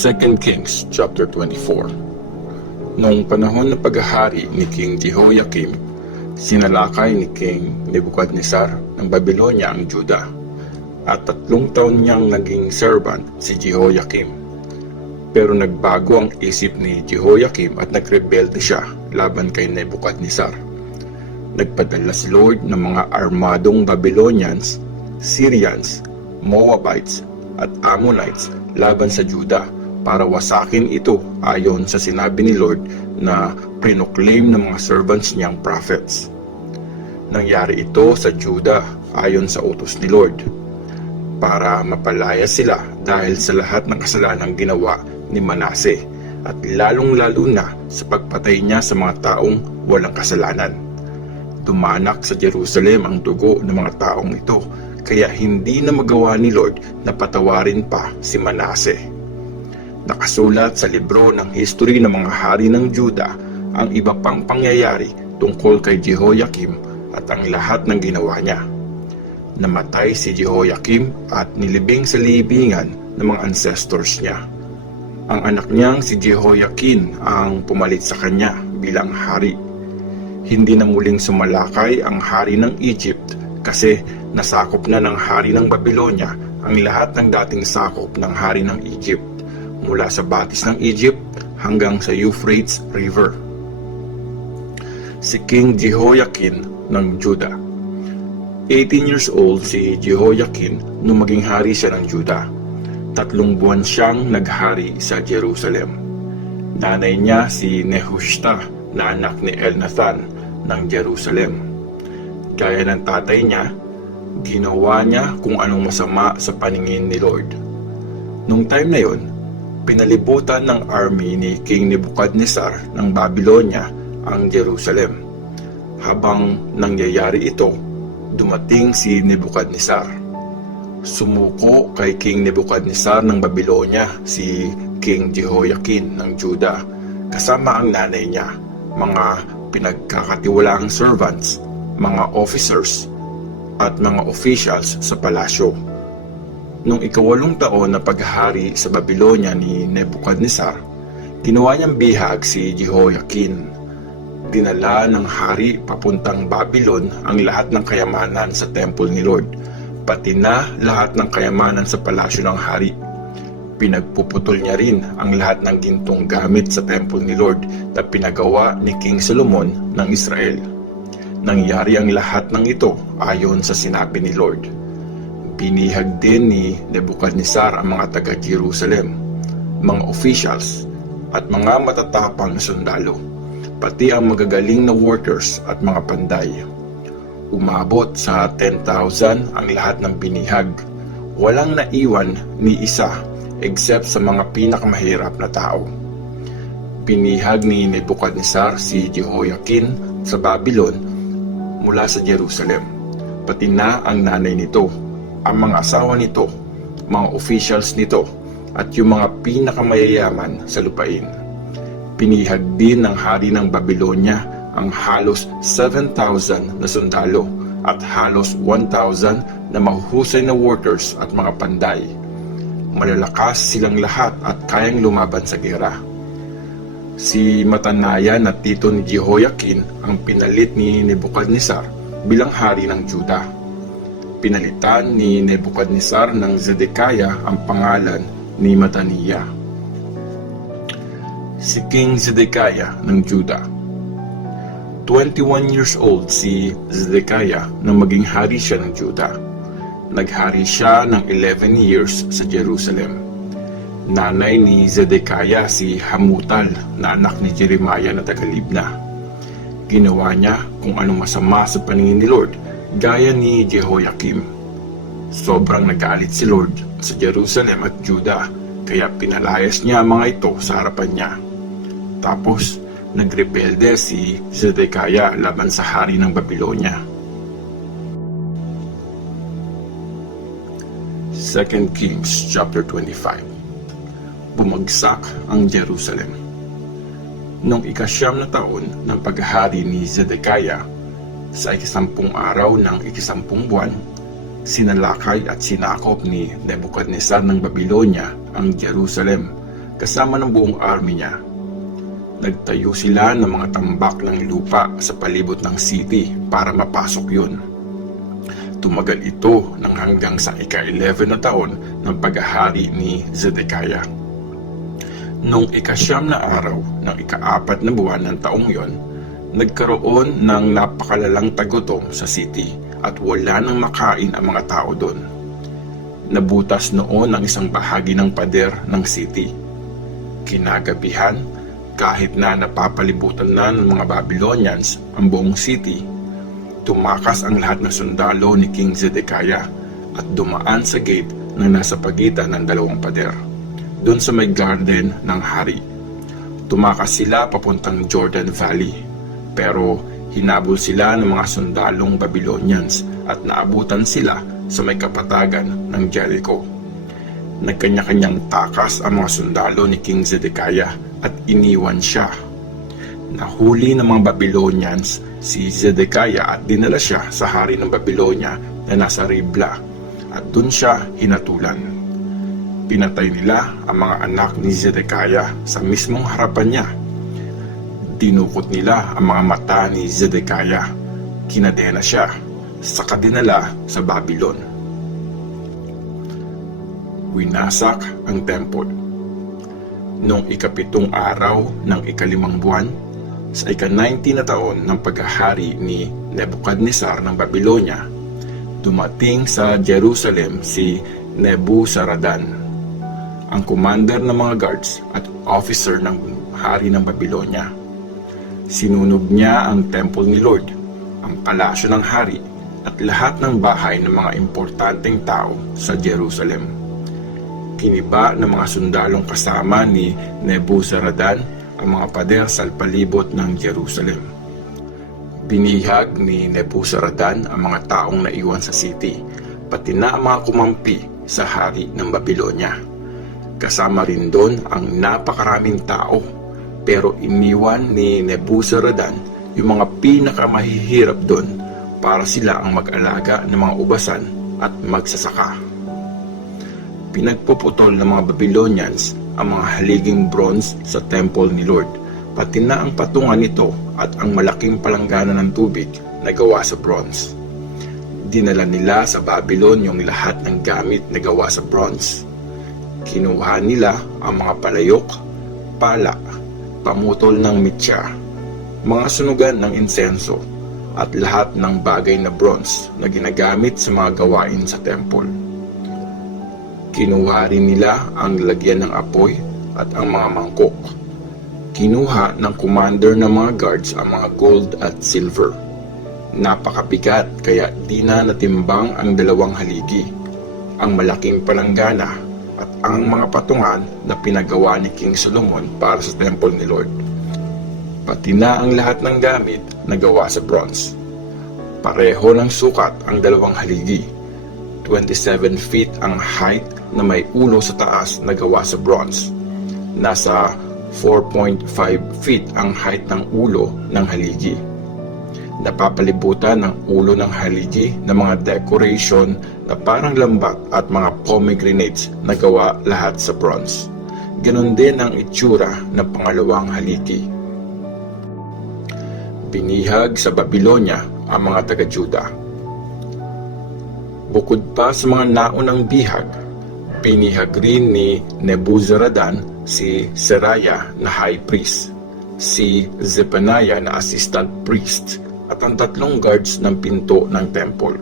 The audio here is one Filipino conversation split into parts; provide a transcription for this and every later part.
2 Kings chapter 24. Noong panahon ng paghahari ni King Jehoiakim, sinalakay ni King Nebuchadnezzar ng Babylonia ang Juda, at 3 taon niyang naging servant si Jehoiakim. Pero nagbago ang isip ni Jehoiakim at nagrebelde siya laban kay Nebuchadnezzar. Nagpadala si Lord ng mga armadong Babylonians, Syrians, Moabites at Ammonites laban sa Juda para wasakin ito ayon sa sinabi ni Lord na prinoclaim ng mga servants niyang prophets. Nangyari ito sa Juda ayon sa utos ni Lord para mapalaya sila dahil sa lahat ng kasalanang ginawa ni Manase at lalong-lalo na sa pagpatay niya sa mga taong walang kasalanan. Dumanak sa Jerusalem ang dugo ng mga taong ito, kaya hindi na magawa ni Lord na patawarin pa si Manase. Nakasulat sa libro ng history ng mga hari ng Juda ang iba pang pangyayari tungkol kay Jehoiakim at ang lahat ng ginawa niya. Namatay si Jehoiakim at nilibing sa libingan ng mga ancestors niya. Ang anak niyang si Jehoiakin ang pumalit sa kanya bilang hari. Hindi na muling sumalakay ang hari ng Egypt kasi nasakop na ng hari ng Babylonia ang lahat ng dating sakop ng hari ng Egypt, mula sa batis ng Egypt hanggang sa Euphrates River. Si King Jehoiakin ng Juda. 18 years old si Jehoiakin nung maging hari siya ng Juda. 3 buwan siyang naghari sa Jerusalem. Nanay niya si Nehushta na anak ni Elnathan ng Jerusalem. Gaya ng tatay niya, ginawa niya kung anong masama sa paningin ni Lord. Nung time na yon, pinalibutan ng army ni King Nebuchadnezzar ng Babylonia ang Jerusalem. Habang nangyayari ito, dumating si Nebuchadnezzar. Sumuko kay King Nebuchadnezzar ng Babylonia si King Jehoiakin ng Juda kasama ang nanay niya, mga pinagkakatiwalaang servants, mga officers at mga officials sa palasyo. Nung 8 taon na paghahari sa Babylonia ni Nebuchadnezzar, ginawa niyang bihag si Jehoiakin. Dinala ng hari papuntang Babylon ang lahat ng kayamanan sa temple ni Lord, pati na lahat ng kayamanan sa palasyo ng hari. Pinagpuputol niya rin ang lahat ng gintong gamit sa temple ni Lord na pinagawa ni King Solomon ng Israel. Nangyari ang lahat ng ito ayon sa sinabi ni Lord. Binihag din ni Nebuchadnezzar ang mga taga-Jerusalem, mga officials at mga matatapang na sundalo, pati ang magagaling na workers at mga panday. Umabot sa 10,000 ang lahat ng binihag. Walang naiwan ni isa except sa mga pinakamahirap na tao. Binihag ni Nebuchadnezzar si Jehoiakin sa Babylon mula sa Jerusalem, pati na ang nanay nito, ang mga asawa nito, mga officials nito, at yung mga pinakamayayaman sa lupain. Pinihag din ng hari ng Babylonia ang halos 7,000 na sundalo at halos 1,000 na mahuhusay na workers at mga panday. Malalakas silang lahat at kayang lumaban sa gera. Si Matanaya na tito ni Jehoiakin ang pinalit ni Nebuchadnezzar bilang hari ng Juda. Pinalitan ni Nebuchadnezzar ng Zedekiah ang pangalan ni Mataniya. Si King Zedekiah ng Juda. 21 years old si Zedekiah nang maging hari siya ng Juda. Naghari siya ng 11 years sa Jerusalem. Nanay ni Zedekiah si Hamutal na anak ni Jeremiah na taga-Libna. Ginawa niya kung anong masama sa paningin ni Lord, gaya ni Jehoiakim. Sobrang nagalit si Lord sa Jerusalem at Juda, kaya pinalayas niya ang mga ito sa harapan niya. Tapos, nagrebelde si Zedekiah laban sa hari ng Babylonia. 2 Kings chapter 25. Bumagsak ang Jerusalem. Noong 9 na taon ng paghahari ni Zedekiah, sa 10 araw ng 10 buwan, sinalakay at sinakop ni Nebuchadnezzar ng Babylonia ang Jerusalem kasama ng buong army niya. Nagtayo sila ng mga tambak ng lupa sa palibot ng city para mapasok yun. Tumagal ito ng hanggang sa ika-11 na taon ng paghahari ni Zedekiah. Noong ika-9 na araw ng ika-4 na buwan ng taong yon, nagkaroon ng napakalalang tagutom sa city at wala nang makain ang mga tao doon. Nabutas noon ang isang bahagi ng pader ng city. Kinagabihan, kahit na napapalibutan na ng mga Babylonians ang buong city, tumakas ang lahat ng sundalo ni King Zedekiah at dumaan sa gate na nasa pagitan ng dalawang pader, doon sa may garden ng hari. Tumakas sila papuntang Jordan Valley, pero hinabol sila ng mga sundalong Babylonians at naabutan sila sa may kapatagan ng Jericho. Nagkanya-kanyang takas ang mga sundalo ni King Zedekiah at iniwan siya. Nahuli ng mga Babylonians si Zedekiah at dinala siya sa hari ng Babylonia na nasa Ribla at dun siya hinatulan. Pinatay nila ang mga anak ni Zedekiah sa mismong harapan niya. Dinukot nila ang mga mata ni Zedekiah. Kinadena siya, saka dinala sa Babylon. Winasak ang temple. Noong ika-7 araw ng ika-5 buwan, sa ika-19 na taon ng paghahari ni Nebuchadnezzar ng Babylonia, dumating sa Jerusalem si Nebuzaradan, ang commander ng mga guards at officer ng hari ng Babylonia. Sinunog niya ang temple ni Lord, ang palasyo ng hari at lahat ng bahay ng mga importanteng tao sa Jerusalem. Kiniba ng mga sundalong kasama ni Nebuzaradan ang mga pader sa palibot ng Jerusalem. Binihag ni Nebuzaradan ang mga taong naiwan sa city, pati na ang mga kumampi sa hari ng Babylonia. Kasama rin doon ang napakaraming tao, pero iniwan ni Nebuzaradan yung mga pinakamahihirap doon para sila ang mag-alaga ng mga ubasan at magsasaka. Pinagpuputol ng mga Babylonians ang mga haliging bronze sa temple ni Lord, pati na ang patungan nito at ang malaking palanggana ng tubig na gawa sa bronze. Dinala nila sa Babylon yung lahat ng gamit na gawa sa bronze. Kinuha nila ang mga palayok, pala, pamutol ng mitya, mga sunugan ng insenso, at lahat ng bagay na bronze na ginagamit sa mga gawain sa temple. Kinuha rin nila ang lagyan ng apoy at ang mga mangkok. Kinuha ng commander ng mga guards ang mga gold at silver. Napakabigat kaya di na natimbang ang 2 haligi, ang malaking palanggana at ang mga patungan na pinagawa ni King Solomon para sa temple ni Lord. Pati na ang lahat ng gamit na gawa sa bronze. Pareho ng sukat ang 2 haligi. 27 feet ang height na may ulo sa taas na gawa sa bronze. Nasa 4.5 feet ang height ng ulo ng haligi. Napapalibutan ng ulo ng haligi ng mga decoration na parang lambat at mga pomegranates na gawa lahat sa bronze. Ganon din ang itsura ng pangalawang haligi. Binihag sa Babylonia ang mga taga-Juda. Bukod pa sa mga naunang bihag, binihag rin ni Nebuzaradan si Seraiah na high priest, si Zephaniah na assistant priest, at ang 3 guards ng pinto ng temple.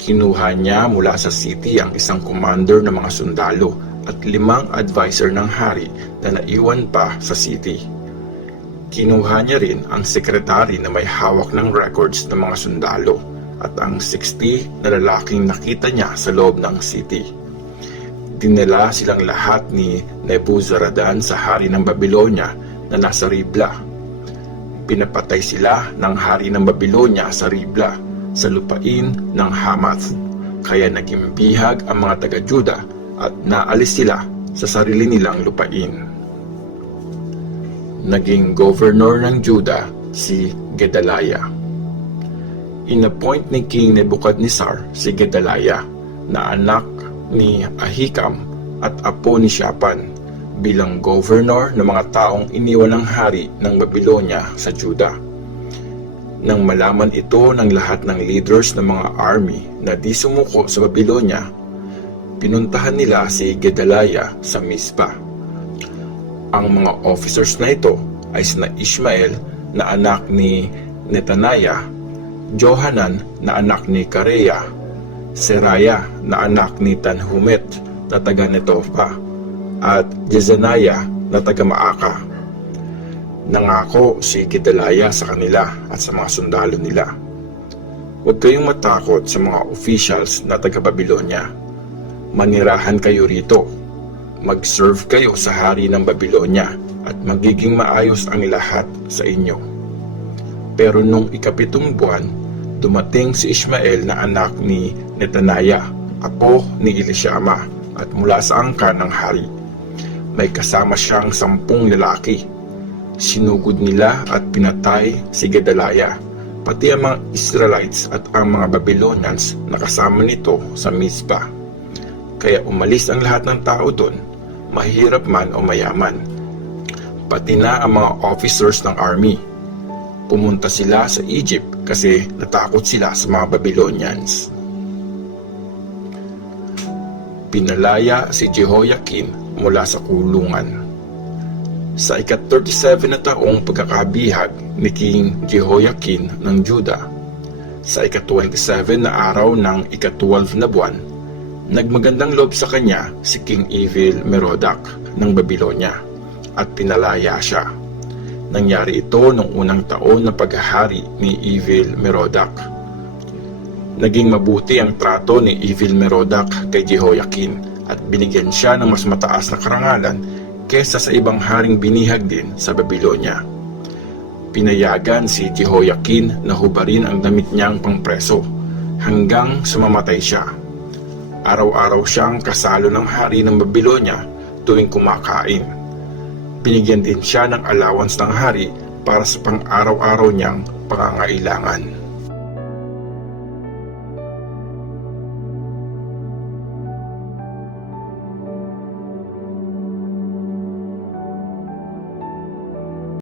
Kinuha niya mula sa city ang isang commander ng mga sundalo at 5 advisor ng hari na naiwan pa sa city. Kinuha niya rin ang sekretary na may hawak ng records ng mga sundalo at ang 60 na lalaking nakita niya sa loob ng city. Dinala silang lahat ni Nebuzaradan sa hari ng Babylonia na nasa Ribla. Pinapatay sila ng hari ng Babylonia sa Ribla, sa lupain ng Hamath. Kaya naging bihag ang mga taga-Juda at naalis sila sa sarili nilang lupain. Naging governor ng Juda si Gedaliah. Inappoint ni King Nebuchadnezzar si Gedaliah na anak ni Ahikam at apo ni Shaphan bilang governor ng mga taong iniwan ng hari ng Babylonia sa Juda. Nang malaman ito ng lahat ng leaders ng mga army na di sumuko sa Babylonia, pinuntahan nila si Gedaliah sa Mizpah. Ang mga officers na ito ay sina Ishmael na anak ni Netaniah, Johanan na anak ni Kareya, Seraya na anak ni Tanhumet na taga Netofa, at Jezaniah na taga Maaka. Nangako si Gedaliah sa kanila at sa mga sundalo nila, "Huwag kayong matakot sa mga officials na taga Babylonia. Manirahan kayo rito. Mag-serve kayo sa hari ng Babylonia at magiging maayos ang lahat sa inyo." Pero nung ika-7 buwan, dumating si Ishmael na anak ni Netaniah, apo ni Elishama, at mula sa angkan ng hari. May kasama siyang 10 lalaki. Sinugod nila at pinatay si Gedaliah, pati ang mga Israelites at ang mga Babylonians na kasama nito sa Mizpah. Kaya umalis ang lahat ng tao doon, mahirap man o mayaman, pati na ang mga officers ng army. Pumunta sila sa Egypt kasi natakot sila sa mga Babylonians. Pinalaya si Jehoiakim mula sa kulungan. Sa ika-37 na taong pagkakabihag ni King Jehoiakim ng Juda, sa ika-27 na araw ng ika-12 na buwan, nagmagandang loob sa kanya si King Evil Merodach ng Babylonia at pinalaya siya. Nangyari ito noong unang taon na paghahari ni Evil Merodach. Naging mabuti ang trato ni Evil Merodach kay Jehoiakim at binigyan siya ng mas mataas na karangalan kesa sa ibang haring binihag din sa Babylonia. Pinayagan si Jehoiakim na hubarin ang damit niyang pangpreso hanggang sumamatay siya. Araw-araw siyang kasalo ng hari ng Babylonia tuwing kumakain. Binigyan din siya ng allowance ng hari para sa pang-araw-araw niyang pangangailangan.